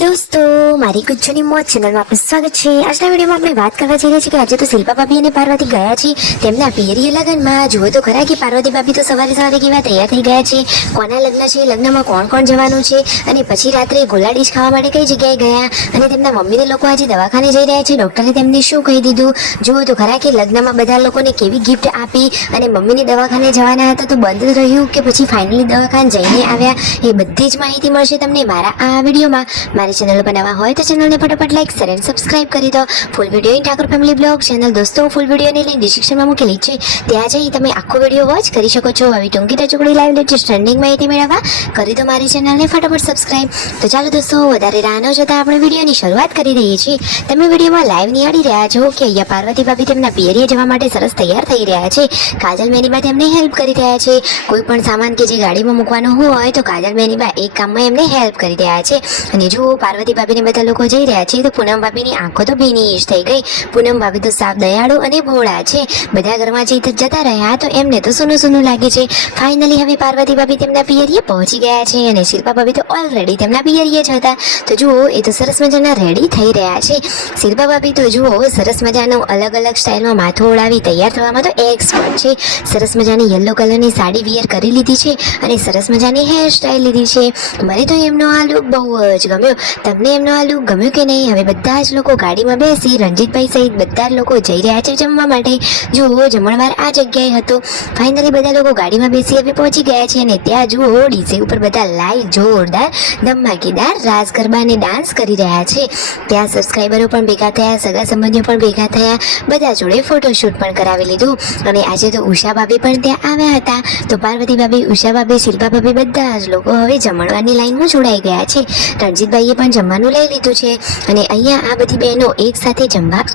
दोस्तों मारी गुज्जोनी मौज चैनल में आपનું સ્વાગત છે। આજના વિડીયોમાં આપણે વાત કરવા જઈ રહ્યા છીએ કે આજે તો શિલ્પા ભાભી અને પાર્વતી ગયા છે તેમના પિયરીય લગ્નમાં। જુઓ તો ખરા કે પાર્વતી ભાભી તો સવારે સવારે કેવા તૈયાર થઈ ગયા છે। કોના લગ્ન છે, લગ્નમાં કોણ કોણ જવાનું છે અને પછી રાત્રે ગોલા ડીશ ખાવા માટે કઈ જગ્યાએ ગયા અને તેમના મમ્મીને લોકો આજે દવાખાને જઈ રહ્યા છે। ડોક્ટરે તેમને શું કહી દીધું, જુઓ તો ખરા કે લગ્નમાં બધા લોકોને કેવી ગિફ્ટ આપી અને મમ્મીને દવાખાને જવાના હતા તો બંધ રહ્યું કે પછી ફાઇનલી દવાખાને જઈને આવ્યા, એ બધી જ માહિતી મળશે તમને મારા આ વિડીયોમાં। મારી ચેનલ પર નવા હોય તો ચેનલને ફટાફટ લાઈક શેર અને સબસ્ક્રાઇબ કરી દો। Full video in Thakor family blog channel દોસ્તો ફૂલ વિડીયોની લિંક ડિસ્ક્રિપ્શનમાં મૂકેલી છે, ત્યાં જઈ તમે આખો વિડીયો વોચ કરી શકો છો। આવી ટૂંકી ટચુકડી લાઈવ લેટેસ્ટ ટ્રેન્ડિંગ માહિતી મેળવવા કરી દો મારી ચેનલને ફટાફટ સબસ્ક્રાઇબ। તો ચાલો દોસ્તો વધારે રાહ ન જોતા આપણે વિડીયોની શરૂઆત કરી દઈએ છીએ। તમે વિડીયોમાં લાઈવ નિહાળી રહ્યા છો કે અહીંયા પાર્વતી ભાભી તેમના પિયરીએ જવા માટે સરસ તૈયાર થઈ રહ્યા છે। કાજલ મેનીબા તેમને હેલ્પ કરી રહ્યા છે। કોઈ પણ સામાન કે જે ગાડીમાં મૂકવાનો હોય તો કાજલ મેનીબા એક કામમાં એમને હેલ્પ કરી રહ્યા છે। અને જુઓ પાર્વતી ભાભીને બધા લોકો જઈ રહ્યા છે તો પૂનમ ભાભીની આંખો તો ભીની જ થઈ ગઈ। પૂનમ ભાભી તો સાફ દયાળુ અને ભોળા છે। બધા ઘરમાં જતા રહ્યા તો એમને તો સૂનું સૂનું લાગે છે। ફાઇનલી હવે પાર્વતી ભાભી તેમના પિયરીએ પહોંચી ગયા છે અને શિલ્પા ભાભી તો ઓલરેડી તેમના પિયરીએ જ હતા। તો જુઓ એ તો સરસ મજાના રેડી થઈ રહ્યા છે। શિલ્પા ભાભી તો જુઓ સરસ મજાનું અલગ અલગ સ્ટાઇલમાં માથું ઓળાવી તૈયાર થવામાં તો એક્સપર્ટ છે। સરસ મજાની યલો કલરની સાડી વિયર કરી લીધી છે અને સરસ મજાની હેર સ્ટાઇલ લીધી છે। મને તો એમનો આ લુક બહુ જ ગમ્યો। તમને એમનો આ લુક ગમ્યું કે નહીં? હવે બધા જ લોકો ગાડીમાં બેસી રણજીતભાઈ સહિત બધા જ લોકો જઈ રહ્યા છે જમવા માટે। જુઓ જમણવાર આ જગ્યાએ હતો। ફાઇનલી બધા લોકો ગાડીમાં બેસી હવે પહોંચી ગયા છે અને ત્યાં જુઓ ડીજે ઉપર બધા લાઈવ જોરદાર ધમાકેદાર રાસ ગરબા અને ડાન્સ કરી રહ્યા છે। ત્યાં સબસ્ક્રાઈબરો પણ ભેગા થયા, સગા સંબંધીઓ પણ ભેગા થયા, બધા જોડે ફોટોશૂટ પણ કરાવી લીધું। અને આજે તો ઉષા ભાભી પણ ત્યાં આવ્યા હતા। તો પાર્વતી ભાભી, ઉષા ભાભી, શિલ્પા ભાભી બધા જ લોકો હવે જમણવારની લાઈનમાં જોડાઈ ગયા છે। રણજીતભાઈએ પણ જમવાનું લઈ લીધું છે અને અહીંયા આ બધી બહેનો એક સાથે જમવા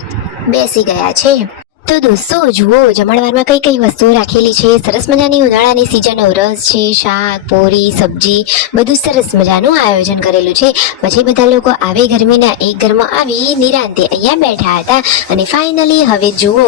બેસી ગયા છે। તો દોસ્તો જુઓ જમણવારમાં કઈ કઈ વસ્તુઓ રાખેલી છે। સરસ મજાની ઉનાળાની સિઝનનો રસ છે, શાક, પૂરી, સબ્જી, બધું સરસ મજાનું આયોજન કરેલું છે। પછી બધા લોકો આવી ગરમીના એક ઘરમાં આવી નિરાંતે અહીંયા બેઠા હતા અને ફાઇનલી હવે જુઓ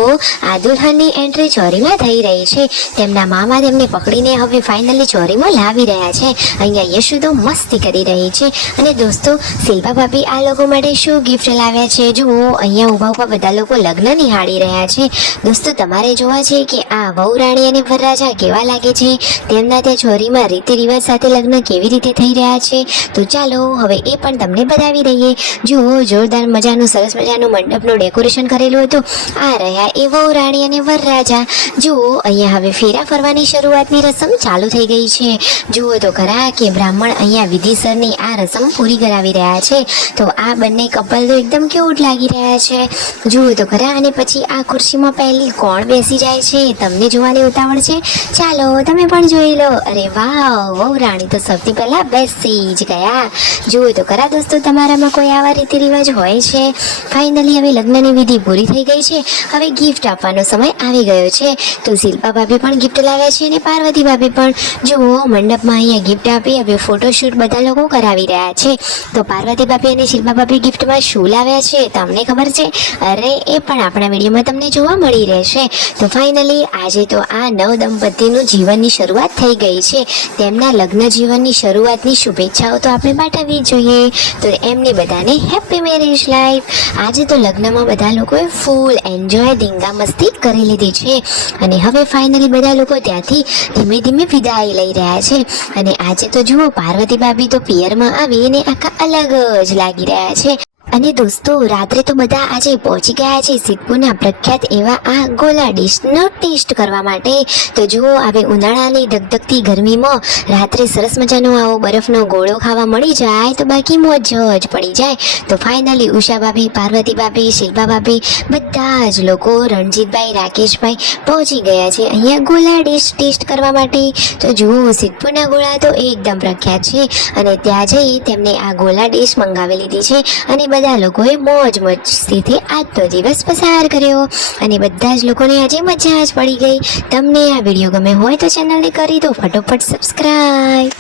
આ દુલ્હનની એન્ટ્રી ચોરીમાં થઈ રહી છે। તેમના મામા તેમને પકડીને હવે ફાઇનલી ચોરીમાં લાવી રહ્યા છે। અહીંયા યશુ તો મસ્તી કરી રહી છે અને દોસ્તો શિલ્પા ભાભી આ લોકો માટે શું ગિફ્ટ લાવ્યા છે જુઓ અહીંયા ઊભા ઊભા બધા લોકો લગ્ન નિહાળી રહ્યા છે। દોસ્તો તમારે જોવા છે કે આ વહુ રાણી અને વરરાજા કેવા લાગે છે, તેમના ત્યાં ચોરીમાં રીતિ રિવાજ સાથે લગ્ન કેવી રીતે થઈ રહ્યા છે। તો ચાલો હવે એ પણ તમને બતાવી દઈએ। જુઓ જોરદાર મજાનું સરસ મજાનું મંડપનું ડેકોરેશન કરેલું હતું। આ રહ્યા એ વહુ રાણી અને વરરાજા। જુઓ અહીંયા હવે ફેરા ફરવાની શરૂઆતની રસમ ચાલુ થઈ ગઈ છે। જુઓ તો ખરા કે બ્રાહ્મણ અહીંયા વિધિસરની આ રસમ પૂરી કરાવી રહ્યા છે। તો આ બંને કપલ તો એકદમ ક્યુટ લાગી રહ્યા છે। જુઓ તો ખરા અને પછી આ ખુરશીમાં પહેલી કોણ બેસી જાય છે તમને જોવાની ઉતાવળ છે? ચાલો તમે પણ જોઈ લો। અરે વાહ, વહુ રાણી તો સૌથી પહેલા બેસી જ ગયા। જુઓ તો ખરા દોસ્તો તમારામાં કોઈ આવા રીતિ રિવાજ હોય છે? ફાઇનલી હવે લગ્નની વિધિ પૂરી થઈ ગઈ છે, હવે ગિફ્ટ આપવાનો સમય આવી ગયો છે। તો શિલ્પા ભાભી પણ ગિફ્ટ લાવ્યા છે અને પાર્વતી ભાભી પણ જુઓ મંડપમાં અહીંયા ગિફ્ટ આપી હવે ફોટોશૂટ બધા લોકો કરાવી રહ્યા છે। તો પાર્વતી ભાભી અને શિલ્પા ભાભી ગિફ્ટમાં શું લાવ્યા છે તમને ખબર છે? અરે એ પણ આપણા વિડીયોમાં તમને જોવા મળી રહેશે। તો ફાઇનલી આજે તો આ નવ દંપતીનું જીવનની શરૂઆત થઈ ગઈ છે। તેમના લગ્ન જીવનની શરૂઆતની શુભેચ્છાઓ તો આપણે પાઠવવી જોઈએ। તો એમને બધાને હેપી મેરેજ લાઈફ। આજે તો લગ્નમાં બધા લોકોએ ફૂલ એન્જોય ધીંગા મસ્તી કરી લીધી છે અને હવે ફાઇનલી બધા લોકો ત્યાંથી ધીમે ધીમે વિદાય લઈ રહ્યા છે। અને આજે તો જુઓ પાર્વતી ભાભી તો પિયરમાં આવીને આખા અલગ જ લાગી રહ્યા છે। અને દોસ્તો રાત્રે તો બધા આજે પહોંચી ગયા છે સિદ્ધપુરના પ્રખ્યાત એવા આ ગોલા ડીશનો ટેસ્ટ કરવા માટે। તો જુઓ હવે ઉનાળાની ધગધગતી ગરમીમાં રાત્રે સરસ મજાનો આવો બરફનો ગોળો ખાવા મળી જાય તો બાકી મોજ જ પડી જાય। તો ફાઇનલી ઉષા ભાભી, પાર્વતી ભાભી, શિલ્પા ભાભી બધા જ લોકો રણજીતભાઈ, રાકેશભાઈ પહોંચી ગયા છે અહીંયા ગોલા ડીશ ટેસ્ટ કરવા માટે। તો જુઓ સિદ્ધપુરના ગોળા તો એકદમ પ્રખ્યાત છે અને ત્યાં જઈ તેમને આ ગોલા ડીશ મંગાવી લીધી છે અને બધા લોકોએ મોજ મસ્તીથી આજનો દિવસ પસાર કર્યો અને બધા જ લોકોને આજે મજા જ પડી ગઈ। તમને આ વિડીયો ગમે હોય તો ચેનલને કરી દો ફટોફટ સબસ્ક્રાઇબ।